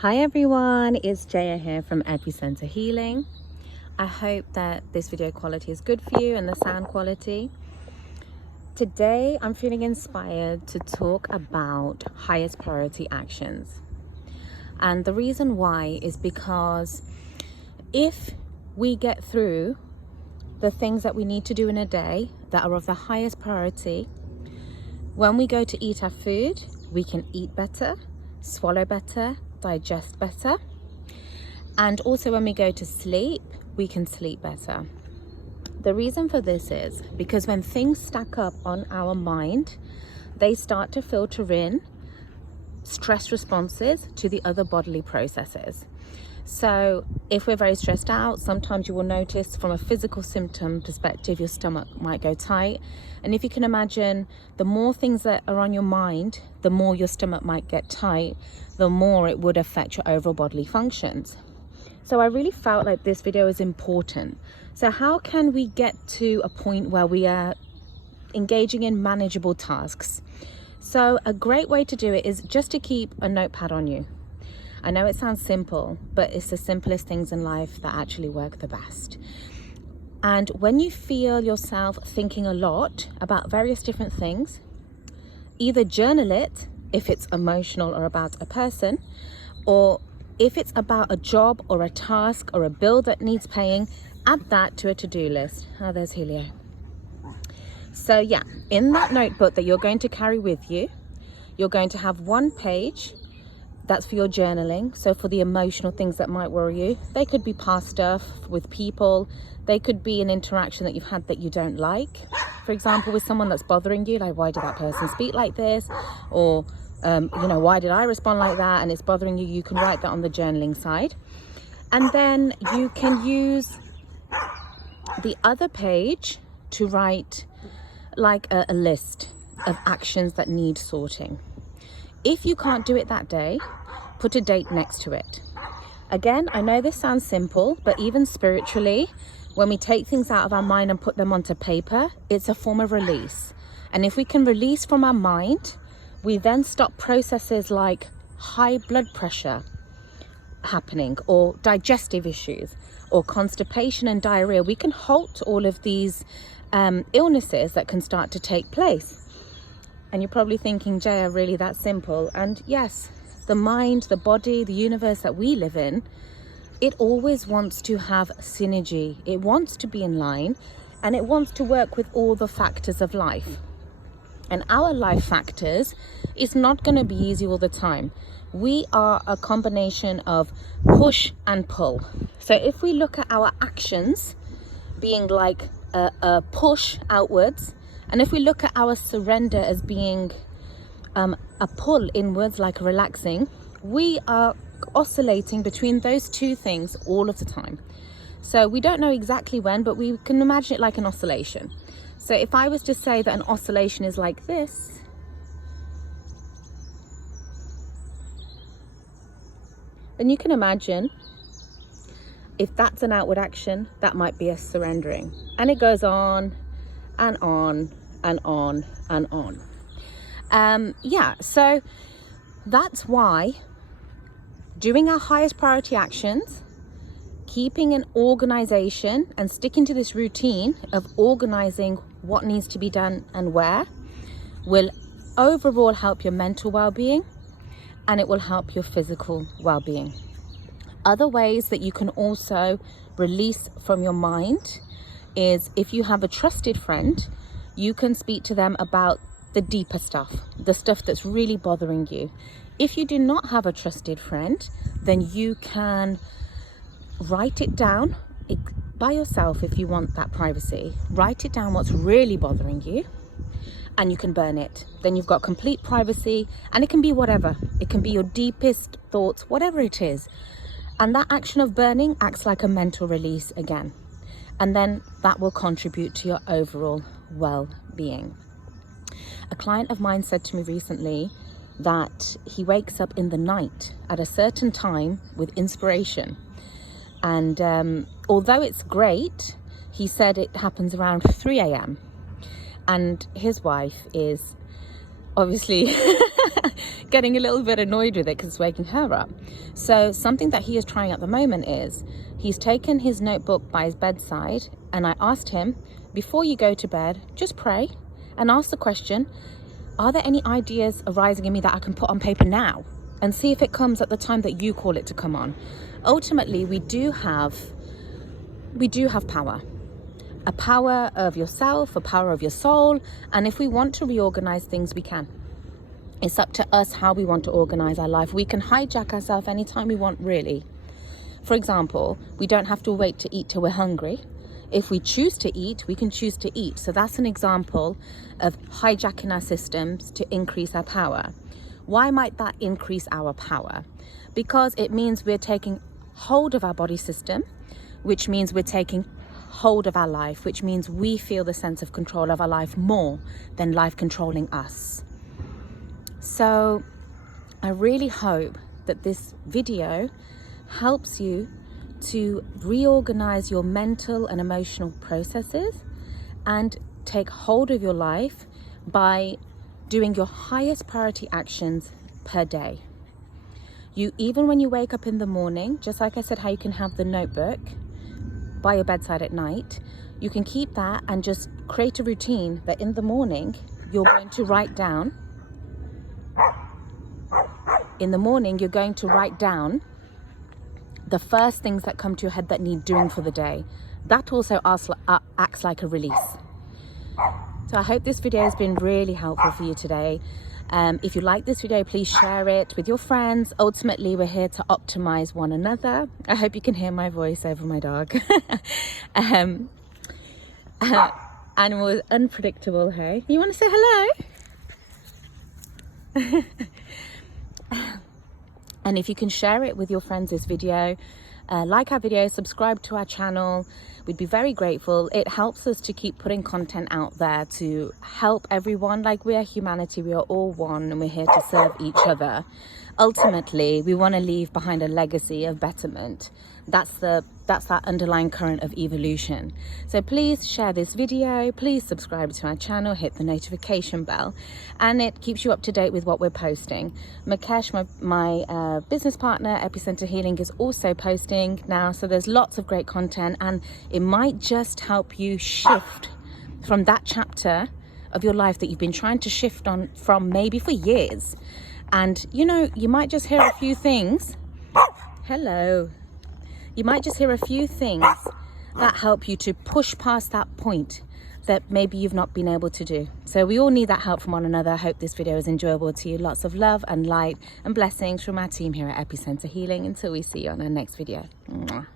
Hi everyone, it's Jaya here from Epicenter Healing. I hope that this video quality is good for you and the sound quality. Today I'm feeling inspired to talk about highest priority actions. And the reason why is because if we get through the things that we need to do in a day that are of the highest priority, when we go to eat our food, we can eat better, swallow better, digest better, and also when we go to sleep, we can sleep better. The reason for this is because when things stack up on our mind, they start to filter in stress responses to the other bodily processes. So if we're very stressed out, sometimes you will notice from a physical symptom perspective, your stomach might go tight. And if you can imagine, the more things that are on your mind, the more your stomach might get tight, the more it would affect your overall bodily functions. So I really felt like this video is important. So how can we get to a point where we are engaging in manageable tasks? So a great way to do it is just to keep a notepad on you. I know it sounds simple, but it's the simplest things in life that actually work the best. And when you feel yourself thinking a lot about various different things, either journal it if it's emotional or about a person, or if it's about a job or a task or a bill that needs paying, add that to a to-do list. Oh, there's Helio. So yeah, in that notebook that you're going to carry with you, you're going to have one page that's for your journaling. So for the emotional things that might worry you, they could be past stuff with people. They could be an interaction that you've had that you don't like. For example, with someone that's bothering you, like why did that person speak like this? Or, why did I respond like that? And it's bothering you. You can write that on the journaling side. And then you can use the other page to write like a list of actions that need sorting. If you can't do it that day, put a date next to it. Again, I know this sounds simple, but even spiritually, when we take things out of our mind and put them onto paper, it's a form of release. And if we can release from our mind, we then stop processes like high blood pressure happening, or digestive issues, or constipation and diarrhea. We can halt all of these illnesses that can start to take place. And you're probably thinking, Jaya, really that simple? And yes, the mind, the body, the universe that we live in, it always wants to have synergy. It wants to be in line, and it wants to work with all the factors of life. And our life factors is not going to be easy all the time. We are a combination of push and pull. So if we look at our actions being like a push outwards, and if we look at our surrender as being a pull inwards, like relaxing, we are oscillating between those two things all of the time. So we don't know exactly when, but we can imagine it like an oscillation. So if I was to say that an oscillation is like this, then you can imagine if that's an outward action, that might be a surrendering. And it goes on and on and on and on. So that's why doing our highest priority actions, keeping an organization and sticking to this routine of organizing what needs to be done and where, will overall help your mental well-being, and it will help your physical well-being. Other ways that you can also release from your mind is if you have a trusted friend, you can speak to them about the deeper stuff, the stuff that's really bothering you. If you do not have a trusted friend, then you can write it down by yourself if you want that privacy. Write it down what's really bothering you, and you can burn it. Then you've got complete privacy, and it can be whatever. It can be your deepest thoughts, whatever it is. And that action of burning acts like a mental release again. And then that will contribute to your overall well-being. A client of mine said to me recently that he wakes up in the night at a certain time with inspiration. And although it's great, he said it happens around 3 a.m. And his wife is obviously getting a little bit annoyed with it because it's waking her up. So something that he is trying at the moment is he's taken his notebook by his bedside, and I asked him, before you go to bed, just pray and ask the question, are there any ideas arising in me that I can put on paper now? And see if it comes at the time that you call it to come on. Ultimately, we do have power. A power of yourself, a power of your soul. And if we want to reorganize things, we can. It's up to us how we want to organize our life. We can hijack ourselves anytime we want, really. For example, we don't have to wait to eat till we're hungry. If we choose to eat, we can choose to eat. So that's an example of hijacking our systems to increase our power. Why might that increase our power? Because it means we're taking hold of our body system, which means we're taking hold of our life, which means we feel the sense of control of our life more than life controlling us. So I really hope that this video helps you to reorganize your mental and emotional processes and take hold of your life by doing your highest priority actions per day. Even when you wake up in the morning, just like I said, how you can have the notebook by your bedside at night, you can keep that and just create a routine that in the morning you're going to write down. In the morning, you're going to write down the first things that come to your head that need doing for the day. That also acts like a release. So I hope this video has been really helpful for you today. If you like this video, please share it with your friends. Ultimately, we're here to optimize one another. I hope you can hear my voice over my dog. Animal is unpredictable, hey? You want to say hello? And if you can share it with your friends, this video, like our video, subscribe to our channel, we'd be very grateful. It helps us to keep putting content out there to help everyone. Like, we are humanity, we are all one, and we're here to serve each other. Ultimately, we want to leave behind a legacy of betterment. That's that underlying current of evolution. So please share this video, please subscribe to our channel, hit the notification bell, and it keeps you up to date with what we're posting. Mukesh, my business partner, Epicenter Healing, is also posting now, so there's lots of great content, and it might just help you shift from that chapter of your life that you've been trying to shift on from maybe for years. And you know, you might just hear a few things. Hello. You might just hear a few things that help you to push past that point that maybe you've not been able to do. So we all need that help from one another. I hope this video is enjoyable to you. Lots of love and light and blessings from our team here at Epicenter Healing. Until we see you on our next video. Mwah.